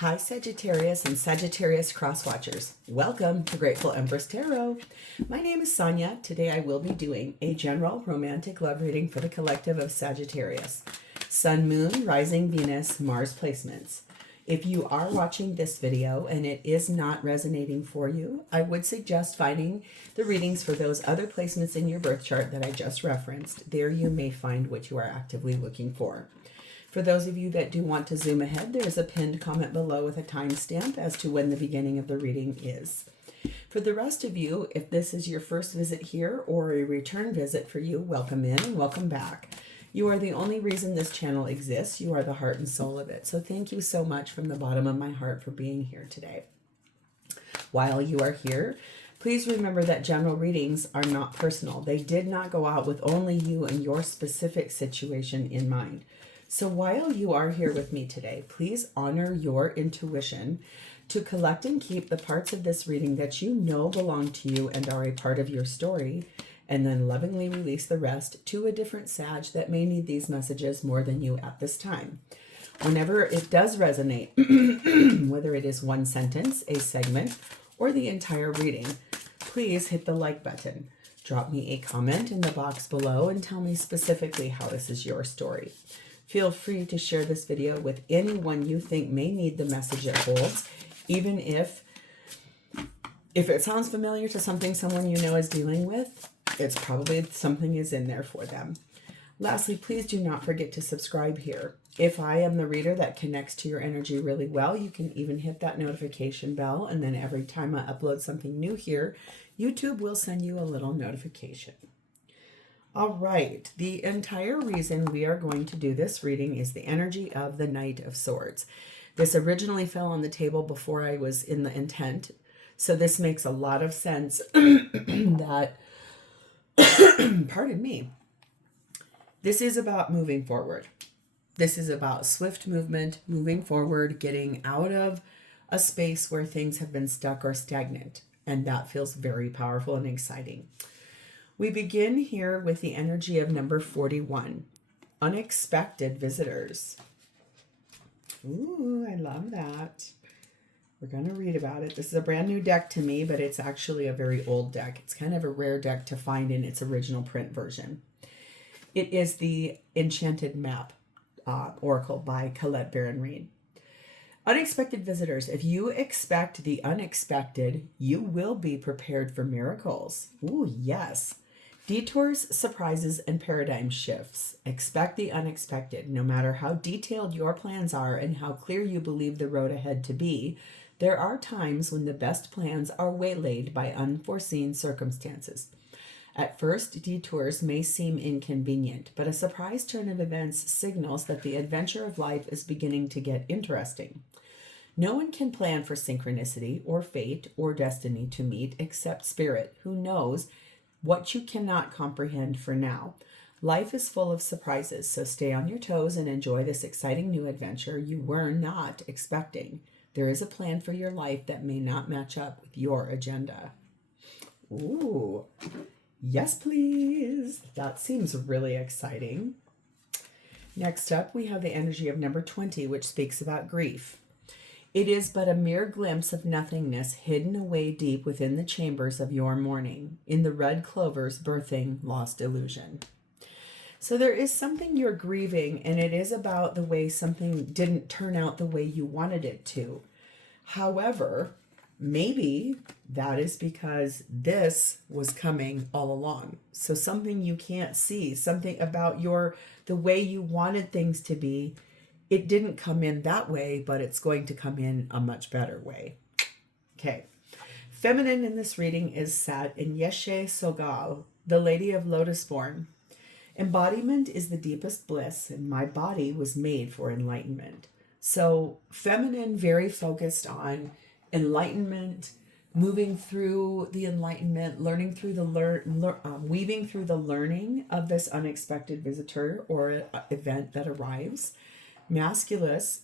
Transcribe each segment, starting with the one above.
Hi Sagittarius and Sagittarius crosswatchers. Welcome to Grateful Empress Tarot. My name is Sonia. Today I will be doing a general romantic love reading for the collective of Sagittarius. Sun, Moon, Rising, Venus, Mars placements. If you are watching this video and it is not resonating for you, I would suggest finding the readings for those other placements in your birth chart that I just referenced. There you may find what you are actively looking for. For those of you that do want to zoom ahead, there's a pinned comment below with a timestamp as to when the beginning of the reading is. For the rest of you, if this is your first visit here or a return visit for you, welcome in and welcome back. You are the only reason this channel exists. You are the heart and soul of it. So thank you so much from the bottom of my heart for being here today. While you are here, please remember that general readings are not personal. They did not go out with only you and your specific situation in mind. So while you are here with me today, please honor your intuition to collect and keep the parts of this reading that you know belong to you and are a part of your story, and then lovingly release the rest to a different Sag that may need these messages more than you at this time. Whenever it does resonate, whether it is one sentence, a segment, or the entire reading, please hit the like button. Drop me a comment in the box below and tell me specifically how this is your story. Feel free to share this video with anyone you think may need the message it holds, even if it sounds familiar to something someone you know is dealing with, it's probably something is in there for them. Lastly, please do not forget to subscribe here. If I am the reader that connects to your energy really well, you can even hit that notification bell, and then every time I upload something new here, YouTube will send you a little notification. All right, the entire reason we are going to do this reading is the energy of the Knight of Swords. This originally fell on the table before I was in the intent, so this makes a lot of sense that, pardon me, this is about moving forward. This is about swift movement, moving forward, getting out of a space where things have been stuck or stagnant, and that feels very powerful and exciting. We begin here with the energy of number 41, unexpected visitors. Ooh, I love that. We're going to read about it. This is a brand new deck to me, but it's actually a very old deck. It's kind of a rare deck to find in its original print version. It is the Enchanted Map Oracle by Colette Baron-Reid. Unexpected visitors. If you expect the unexpected, you will be prepared for miracles. Ooh, yes. Detours, surprises, and paradigm shifts. Expect the unexpected. No matter how detailed your plans are and how clear you believe the road ahead to be, there are times when the best plans are waylaid by unforeseen circumstances. At first, detours may seem inconvenient, but a surprise turn of events signals that the adventure of life is beginning to get interesting. No one can plan for synchronicity or fate or destiny to meet except Spirit, who knows what you cannot comprehend for now. Life is full of surprises, so stay on your toes and enjoy this exciting new adventure you were not expecting. There is a plan for your life that may not match up with your agenda. Ooh, yes, please. That seems really exciting. Next up, we have the energy of number 20, which speaks about grief. It is but a mere glimpse of nothingness hidden away deep within the chambers of your mourning, in the red clovers birthing lost illusion. So there is something you're grieving, and it is about the way something didn't turn out the way you wanted it to. However, maybe that is because this was coming all along. So something you can't see, something about the way you wanted things to be, it didn't come in that way, but it's going to come in a much better way. Okay. Feminine in this reading is Sat in Yeshe Sogal, the Lady of Lotus Born. Embodiment is the deepest bliss, and my body was made for enlightenment. So feminine, very focused on enlightenment, moving through the enlightenment, learning through the weaving through the learning of this unexpected visitor or event that arrives. Masculus?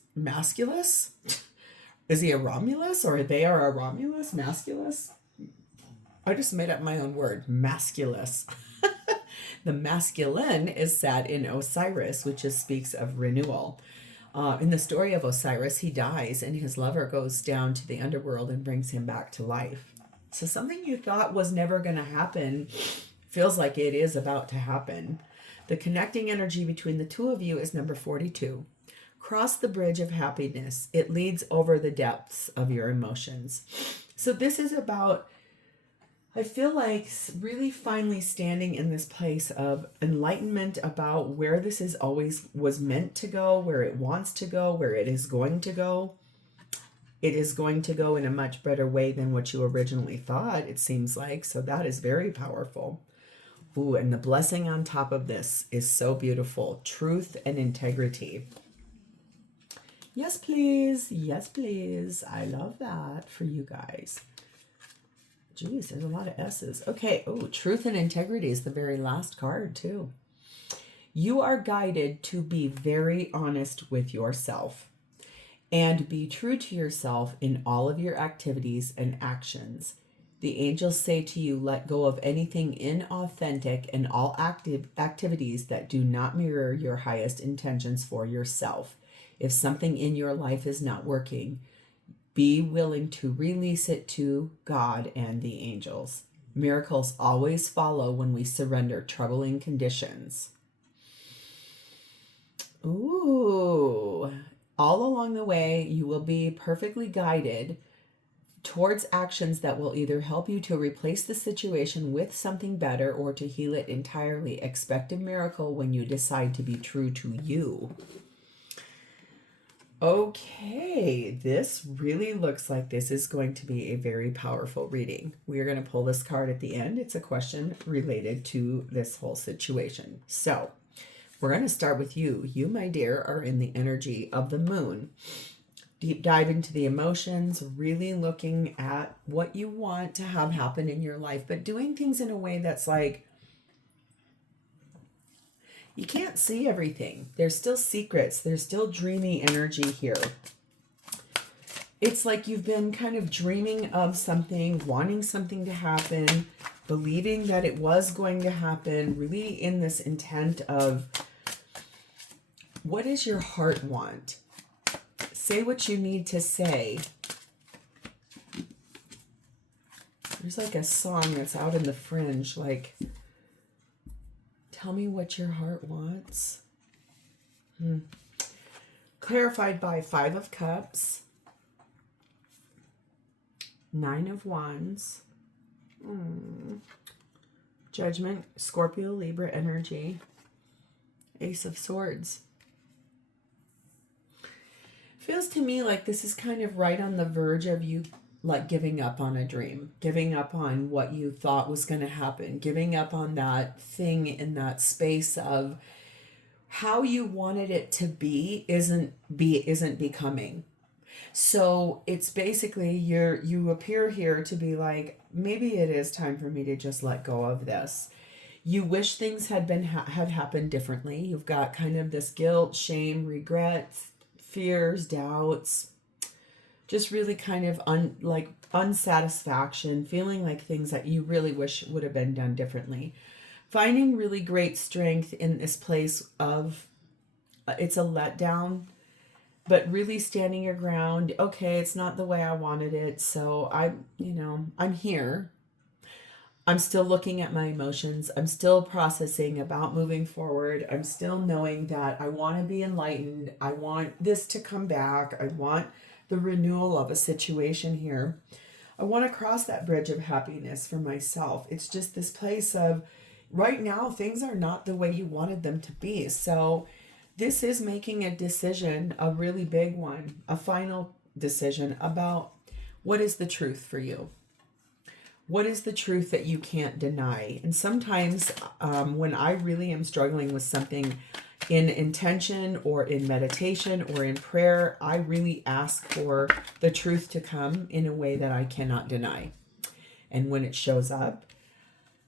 Is he a Romulus or they are a Romulus? Masculus? I just made up my own word. Masculus. The masculine is Sat in Osiris, which speaks of renewal. In the story of Osiris, he dies and his lover goes down to the underworld and brings him back to life. So something you thought was never going to happen feels like it is about to happen. The connecting energy between the two of you is number 42. Cross the bridge of happiness. It leads over the depths of your emotions. So this is about, I feel like, really finally standing in this place of enlightenment about where this is always was meant to go, where it wants to go, where it is going to go. It is going to go in a much better way than what you originally thought, it seems like. So that is very powerful. Ooh, and the blessing on top of this is so beautiful. Truth and integrity. Yes, please. Yes, please. I love that for you guys. Jeez, there's a lot of S's. Okay. Oh, truth and integrity is the very last card, too. You are guided to be very honest with yourself and be true to yourself in all of your activities and actions. The angels say to you, let go of anything inauthentic and all activities that do not mirror your highest intentions for yourself. If something in your life is not working, be willing to release it to God and the angels. Miracles always follow when we surrender troubling conditions. Ooh. All along the way, you will be perfectly guided towards actions that will either help you to replace the situation with something better or to heal it entirely. Expect a miracle when you decide to be true to you. Okay, this really looks like this is going to be a very powerful reading. We are going to pull this card at the end. It's a question related to this whole situation. So, we're going to start with you. You, my dear, are in the energy of the moon. Deep dive into the emotions, really looking at what you want to have happen in your life, but doing things in a way that's like, you can't see everything. There's still secrets. There's still dreamy energy here. It's like you've been kind of dreaming of something, wanting something to happen, believing that it was going to happen, really in this intent of, what does your heart want? Say what you need to say. There's like a song that's out in the fringe, like, tell me what your heart wants. Clarified by 5 of Cups, 9 of Wands, Judgment, Scorpio, Libra energy, Ace of Swords. Feels to me like this is kind of right on the verge of you like giving up on a dream, giving up on what you thought was going to happen, giving up on that thing in that space of how you wanted it to be isn't becoming. So it's basically you appear here to be like, maybe it is time for me to just let go of this. You wish things had happened differently. You've got kind of this guilt, shame, regret, fears, doubts, just really kind of unsatisfaction, feeling like things that you really wish would have been done differently. Finding really great strength in this place of, it's a letdown, but really standing your ground. Okay, it's not the way I wanted it, so I'm here. I'm still looking at my emotions. I'm still processing about moving forward. I'm still knowing that I want to be enlightened. I want this to come back. I want the renewal of a situation here. I want to cross that bridge of happiness for myself. It's just this place of, right now, things are not the way you wanted them to be. So this is making a decision, a really big one, a final decision about what is the truth for you. What is the truth that you can't deny? And sometimes when I really am struggling with something in intention or in meditation or in prayer, I really ask for the truth to come in a way that I cannot deny. And when it shows up,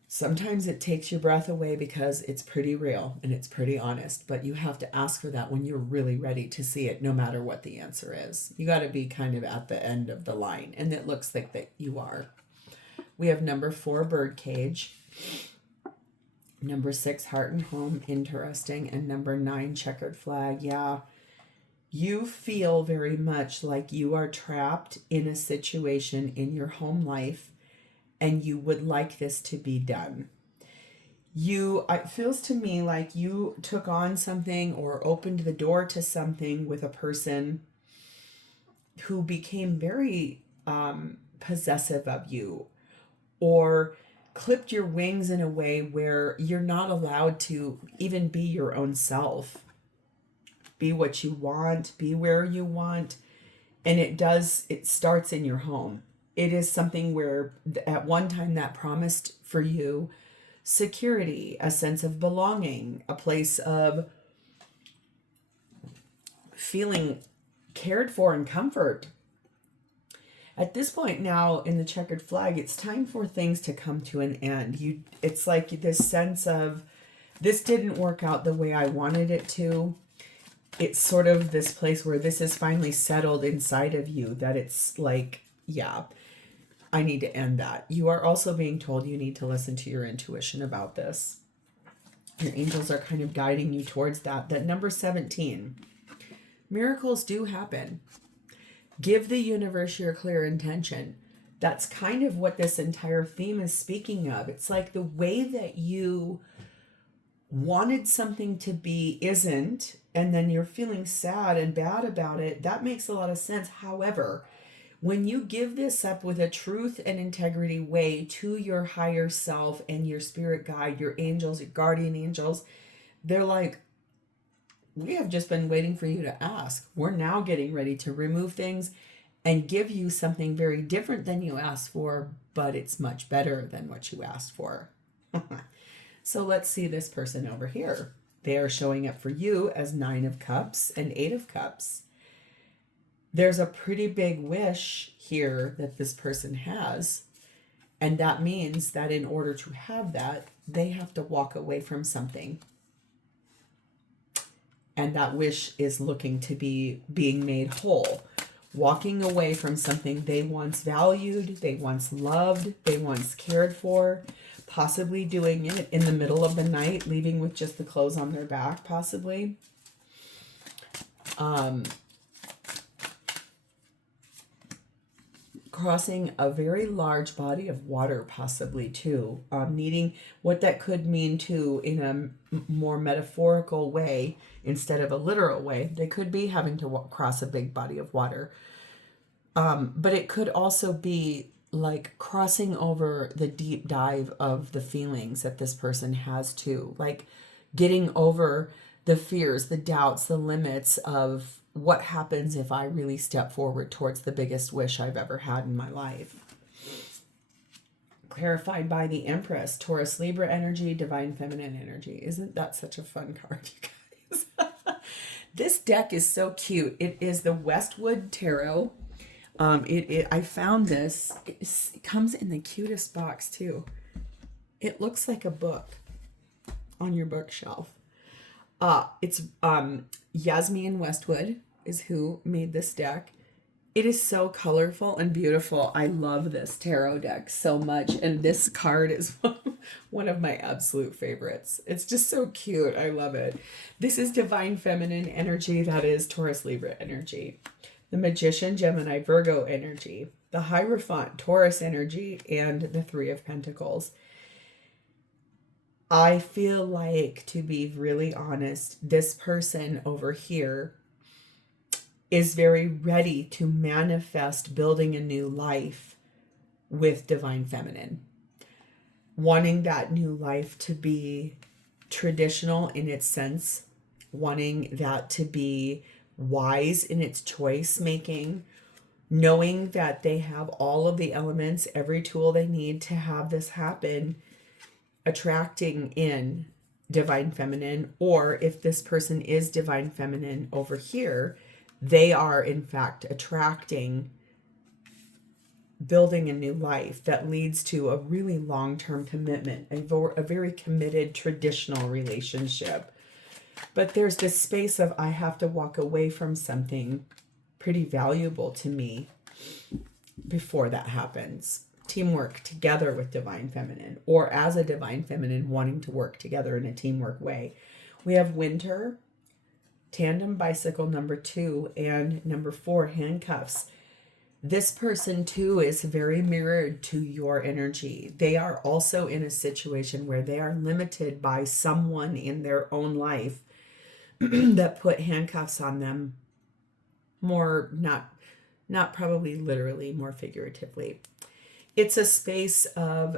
sometimes it takes your breath away because it's pretty real and it's pretty honest. But you have to ask for that when you're really ready to see it, no matter what the answer is. You got to be kind of at the end of the line. And it looks like that you are. We have number 4, birdcage. Number 6, heart and home, interesting. And number 9, checkered flag. Yeah, You feel very much like you are trapped in a situation in your home life and you would like this to be done. It feels to me like you took on something or opened the door to something with a person who became very possessive of you, or clipped your wings in a way where you're not allowed to even be your own self, be what you want, be where you want. And it starts in your home. It is something where at one time that promised for you security, a sense of belonging, a place of feeling cared for and comfort. At this point now in the checkered flag, it's time for things to come to an end. It's like this sense of, this didn't work out the way I wanted it to. It's sort of this place where this is finally settled inside of you, that it's like, yeah, I need to end that. You are also being told you need to listen to your intuition about this. Your angels are kind of guiding you towards that. That number 17. Miracles do happen. Give the universe your clear intention. That's kind of what this entire theme is speaking of. It's like the way that you wanted something to be isn't, and then you're feeling sad and bad about it. That makes a lot of sense. However, when you give this up with a truth and integrity way to your higher self and your spirit guide, your angels, your guardian angels, they're like, we have just been waiting for you to ask. We're now getting ready to remove things and give you something very different than you asked for, but it's much better than what you asked for. So let's see this person over here. They are showing up for you as 9 of Cups and 8 of Cups. There's a pretty big wish here that this person has. And that means that in order to have that, they have to walk away from something. And that wish is looking to be being made whole. Walking away from something they once valued, they once loved, they once cared for. Possibly doing it in the middle of the night, leaving with just the clothes on their back, possibly. Crossing a very large body of water, possibly too. Needing what that could mean too in a more metaphorical way instead of a literal way. They could be having to cross a big body of water. But it could also be like crossing over the deep dive of the feelings that this person has too. Like getting over the fears, the doubts, the limits of what happens if I really step forward towards the biggest wish I've ever had in my life. Clarified by the Empress, Taurus, Libra energy, Divine Feminine energy. Isn't that such a fun card, you guys? This deck is so cute. It is the Westwood Tarot. I found this. It comes in the cutest box too. It looks like a book on your bookshelf. It's Yasmin Westwood is who made this deck. It is so colorful and beautiful. I love this tarot deck so much. And this card is one of my absolute favorites. It's just so cute. I love it. This is Divine Feminine energy. That is Taurus, Libra energy. The Magician, Gemini, Virgo energy. The Hierophant, Taurus energy. And the 3 of Pentacles. I feel like, to be really honest, this person over here is very ready to manifest building a new life with Divine Feminine. Wanting that new life to be traditional in its sense. Wanting that to be wise in its choice making. Knowing that they have all of the elements, every tool they need to have this happen. Attracting in Divine Feminine, or if this person is Divine Feminine over here, they are in fact attracting, building a new life that leads to a really long-term commitment, a very committed traditional relationship. But there's this space of, I have to walk away from something pretty valuable to me before that happens. Teamwork together with Divine Feminine, or as a Divine Feminine wanting to work together in a teamwork way. We have Winter, tandem bicycle number 2, and number 4, handcuffs. This person too is very mirrored to your energy. They are also in a situation where they are limited by someone in their own life that put handcuffs on them, more not probably literally, more figuratively. It's a space of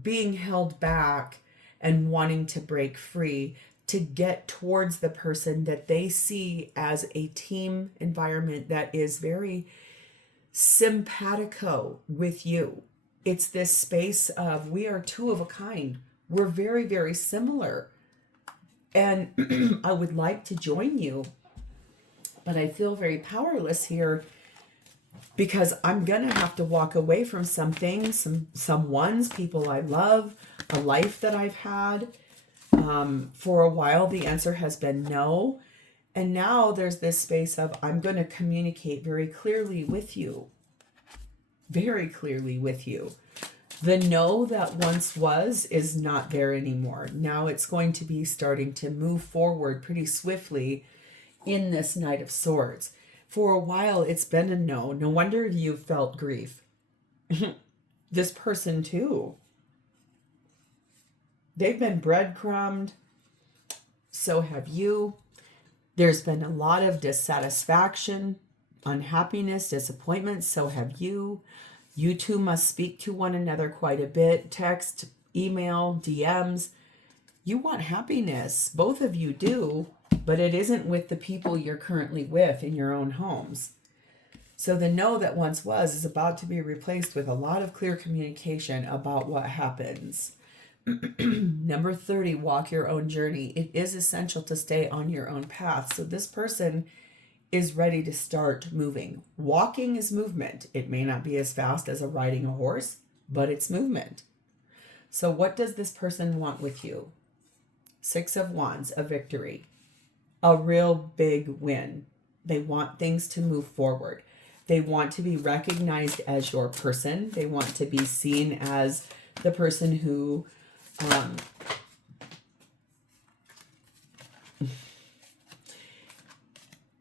being held back and wanting to break free to get towards the person that they see as a team environment that is very simpatico with you. It's this space of, we are two of a kind. We're very, very similar. And I would like to join you, but I feel very powerless here because I'm going to have to walk away from some things, someone's, people I love, a life that I've had. For a while, the answer has been no. And now there's this space of, I'm going to communicate very clearly with you. Very clearly with you. The no that once was is not there anymore. Now it's going to be starting to move forward pretty swiftly in this Knight of Swords. For a while, it's been a no. No wonder you felt grief. This person too. They've been breadcrumbed. So have you. There's been a lot of dissatisfaction, unhappiness, disappointment. So have you. You two must speak to one another quite a bit. Text, email, DMs. You want happiness. Both of you do, but it isn't with the people you're currently with in your own homes. So the no that once was is about to be replaced with a lot of clear communication about what happens. Number 30, walk your own journey. It is essential to stay on your own path. So this person is ready to start moving. Walking is movement. It may not be as fast as riding a horse, but it's movement. So what does this person want with you? 6 of Wands, a victory. A real big win. They want things to move forward. They want to be recognized as your person. They want to be seen as the person who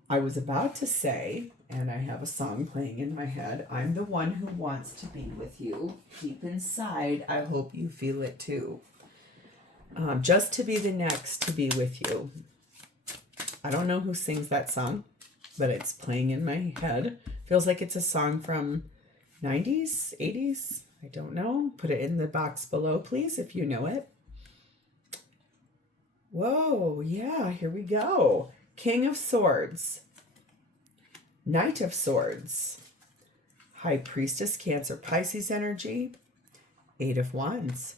I was about to say, and I have a song playing in my head, I'm the one who wants to be with you. Deep inside, I hope you feel it too. Just to be the next to be with you. I don't know who sings that song, but it's playing in my head. Feels like it's a song from 90s, 80s. I don't know. Put it in the box below, please, if you know it. Whoa, yeah, here we go. King of Swords. Knight of Swords. High Priestess, Cancer, Pisces energy. 8 of Wands.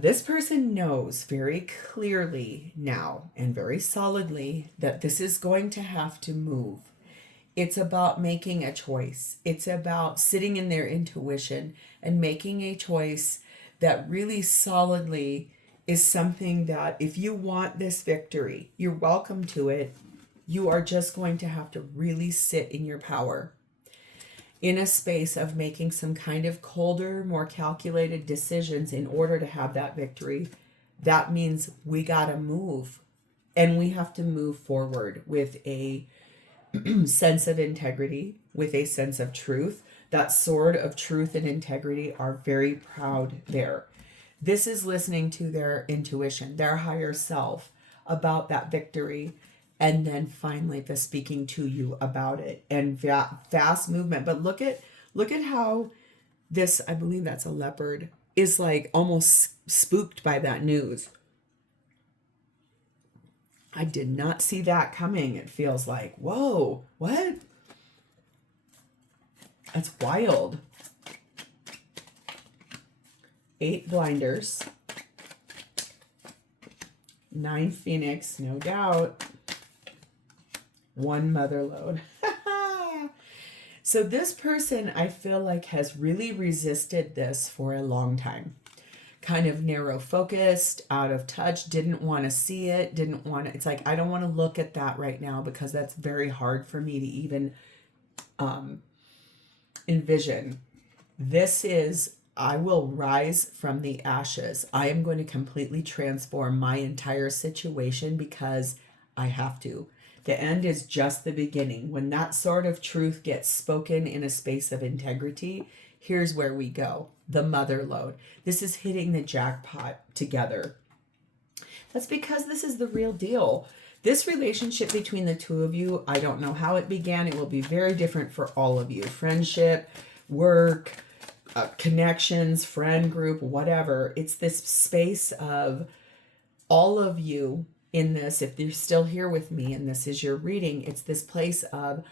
This person knows very clearly now and very solidly that this is going to have to move. It's about making a choice. It's about sitting in their intuition and making a choice that really solidly is something that if you want this victory, you're welcome to it. You are just going to have to really sit in your power in a space of making some kind of colder, more calculated decisions in order to have that victory. That means we got to move, and we have to move forward with a sense of integrity, with a sense of truth. That sword of truth and integrity are very proud there. This is listening to their intuition, their higher self about that victory, and then finally the speaking to you about it, and fast movement. But look at how this, I believe that's a leopard, is like almost spooked by that news. I did not see that coming. It feels like, whoa, what? That's wild. 8 blinders. 9 phoenix, no doubt. 1 mother lode. So this person, I feel like, has really resisted this for a long time. Kind of narrow focused, out of touch, didn't want to see it, didn't want to, it's like, I don't want to look at that right now because that's very hard for me to even envision. This is, I will rise from the ashes. I am going to completely transform my entire situation because I have to. The end is just the beginning. When that sort of truth gets spoken in a space of integrity, here's where we go. The mother lode. This is hitting the jackpot together. That's because this is the real deal. This relationship between the two of you, I don't know how it began. It will be very different for all of you. Friendship, work, connections, friend group, whatever. It's this space of all of you in this. If you're still here with me and this is your reading, it's this place of,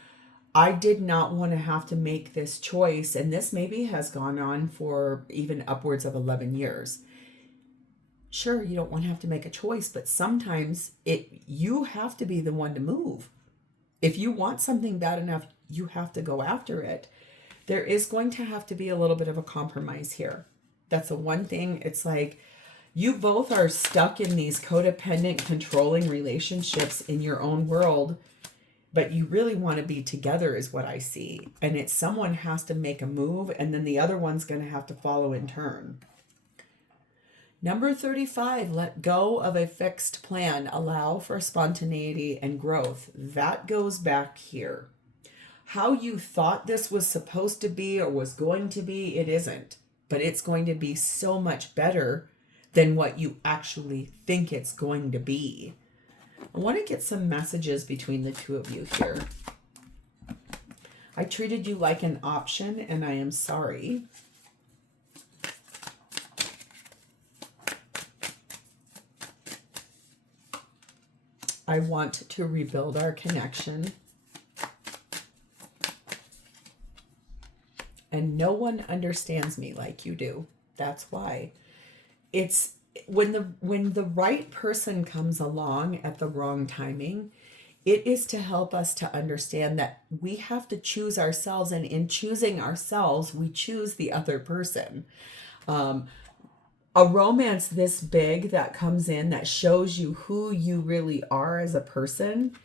I did not want to have to make this choice. And this maybe has gone on for even upwards of 11 years. Sure, you don't want to have to make a choice, but sometimes you have to be the one to move. If you want something bad enough, you have to go after it. There is going to have to be a little bit of a compromise here. That's the one thing. It's like you both are stuck in these codependent, controlling relationships in your own world, but you really want to be together is what I see. And it's someone has to make a move, and then the other one's going to have to follow in turn. Number 35, let go of a fixed plan. Allow for spontaneity and growth. That goes back here. How you thought this was supposed to be or was going to be, it isn't. But it's going to be so much better than what you actually think it's going to be. I want to get some messages between the two of you here. I treated you like an option, and I am sorry. I want to rebuild our connection. And no one understands me like you do. That's why. It's when the right person comes along at the wrong timing, it is to help us to understand that we have to choose ourselves, and in choosing ourselves, we choose the other person. A romance this big that comes in that shows you who you really are as a person,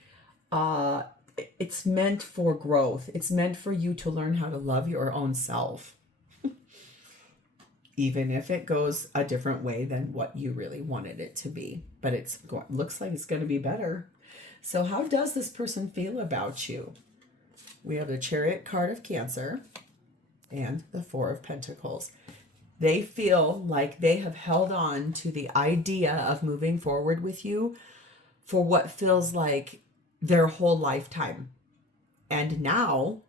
it's meant for growth. It's meant for you to learn how to love your own self. Even if it goes a different way than what you really wanted it to be. But looks like it's going to be better. So how does this person feel about you? We have the Chariot card of Cancer and the Four of Pentacles. They feel like they have held on to the idea of moving forward with you for what feels like their whole lifetime. And now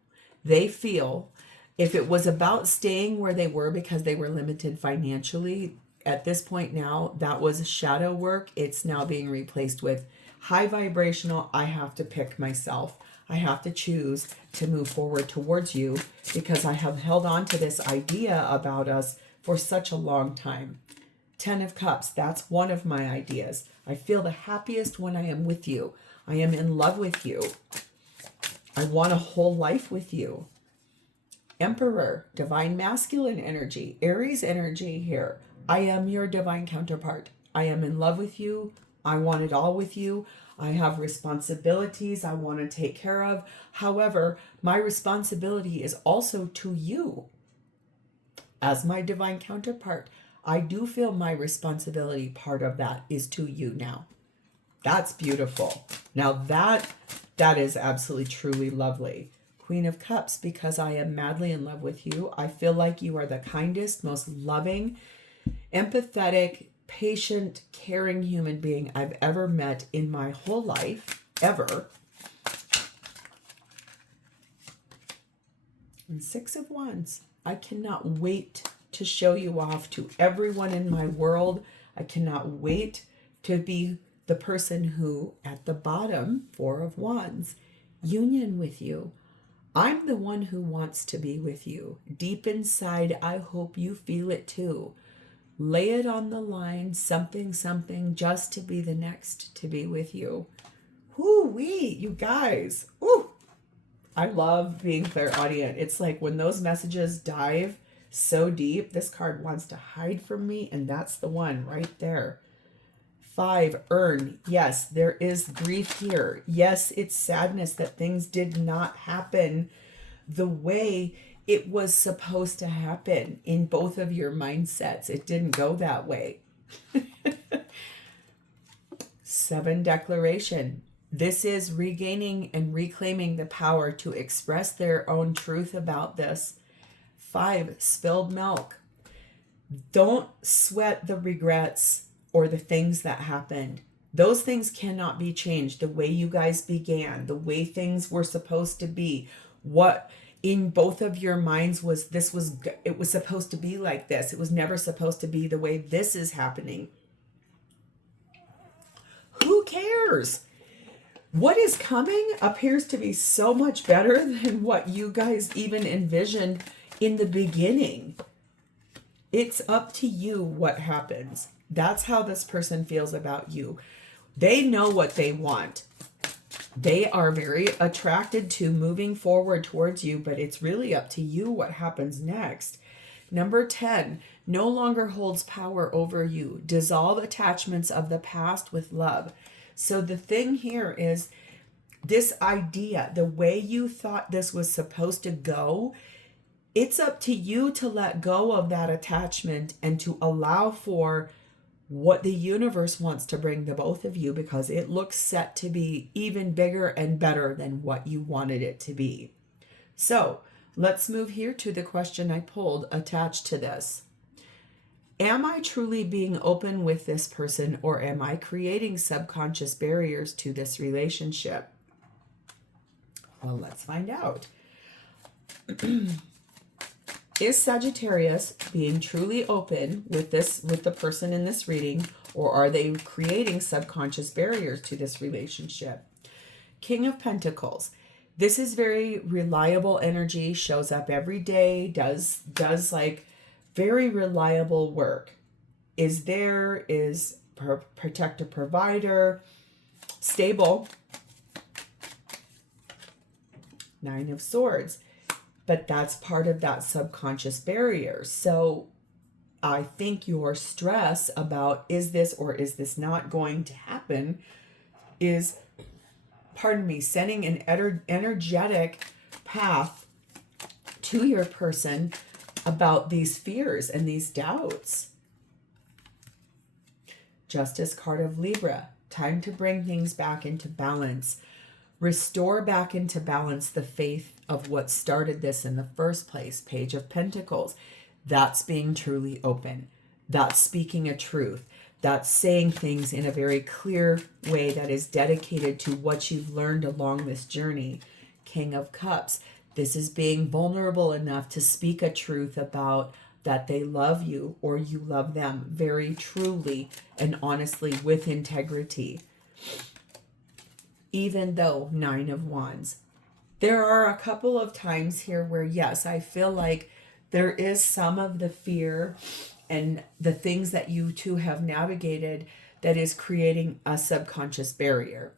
they feel if it was about staying where they were because they were limited financially, at this point now, that was shadow work. It's now being replaced with high vibrational. I have to pick myself. I have to choose to move forward towards you because I have held on to this idea about us for such a long time. 10 of Cups, that's one of my ideas. I feel the happiest when I am with you. I am in love with you. I want a whole life with you. Emperor, divine masculine energy, Aries energy here. I am your divine counterpart. I am in love with you. I want it all with you. I have responsibilities I want to take care of. However, my responsibility is also to you. As my divine counterpart, I do feel my responsibility, part of that is to you now. That's beautiful. Now that is absolutely, truly lovely. Queen of Cups, because I am madly in love with you. I feel like you are the kindest, most loving, empathetic, patient, caring human being I've ever met in my whole life, ever. And Six of Wands. I cannot wait to show you off to everyone in my world. I cannot wait to be the person who, at the bottom, Four of Wands, union with you. I'm the one who wants to be with you. Deep inside, I hope you feel it too. Lay it on the line, something, just to be the next to be with you. Whoo-wee, you guys. Ooh. I love being clairaudient. It's like when those messages dive so deep, this card wants to hide from me, and that's the one right there. 5, earn. Yes, there is grief here. Yes, it's sadness that things did not happen the way it was supposed to happen in both of your mindsets. It didn't go that way. 7, declaration. This is regaining and reclaiming the power to express their own truth about this. 5, spilled milk. Don't sweat the regrets or the things that happened. Those things cannot be changed. The way you guys began, the way things were supposed to be, what in both of your minds was it was supposed to be like this. It was never supposed to be the way this is happening. Who cares? What is coming appears to be so much better than what you guys even envisioned in the beginning. It's up to you what happens. That's how this person feels about you. They know what they want. They are very attracted to moving forward towards you, but it's really up to you what happens next. Number 10, no longer holds power over you. Dissolve attachments of the past with love. So the thing here is this idea, the way you thought this was supposed to go, it's up to you to let go of that attachment and to allow for what the universe wants to bring the both of you, because it looks set to be even bigger and better than what you wanted it to be. So let's move here to the question I pulled attached to this. Am I truly being open with this person, or am I creating subconscious barriers to this relationship? Well, let's find out. Is Sagittarius being truly open with the person in this reading, or are they creating subconscious barriers to this relationship? King of Pentacles. This is very reliable energy, shows up every day, does like very reliable work. Is protector, provider, stable. 9 of Swords. But that's part of that subconscious barrier. So I think your stress about is this or is this not going to happen is, sending an energetic path to your person about these fears and these doubts. Justice card of Libra. Time to bring things back into balance. Restore back into balance the faith of what started this in the first place. Page of Pentacles. That's being truly open. That's speaking a truth. That's saying things in a very clear way that is dedicated to what you've learned along this journey. King of Cups. This is being vulnerable enough to speak a truth about that they love you or you love them very truly and honestly with integrity. Even though 9 of Wands. There are a couple of times here where, yes, I feel like there is some of the fear and the things that you two have navigated that is creating a subconscious barrier.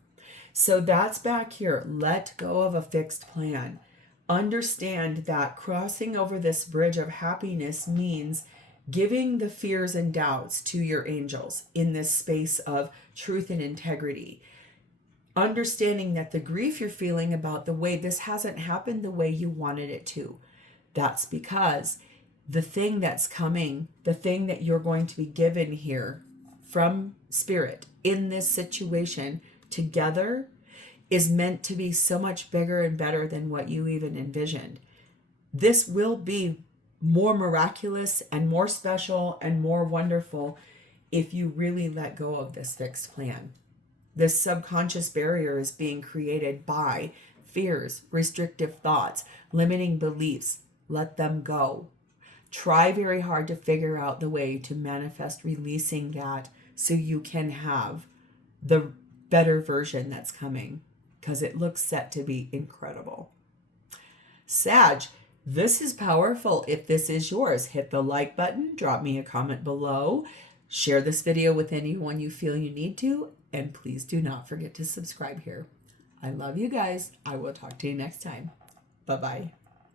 So that's back here. Let go of a fixed plan. Understand that crossing over this bridge of happiness means giving the fears and doubts to your angels in this space of truth and integrity. Understanding that the grief you're feeling about the way this hasn't happened the way you wanted it to, that's because the thing that's coming, the thing that you're going to be given here from Spirit in this situation together is meant to be so much bigger and better than what you even envisioned. This will be more miraculous and more special and more wonderful if you really let go of this fixed plan. This subconscious barrier is being created by fears, restrictive thoughts, limiting beliefs. Let them go. Try very hard to figure out the way to manifest releasing that so you can have the better version that's coming, because it looks set to be incredible. Sag, this is powerful. If this is yours, hit the like button, drop me a comment below, share this video with anyone you feel you need to, and please do not forget to subscribe here. I love you guys. I will talk to you next time. Bye-bye.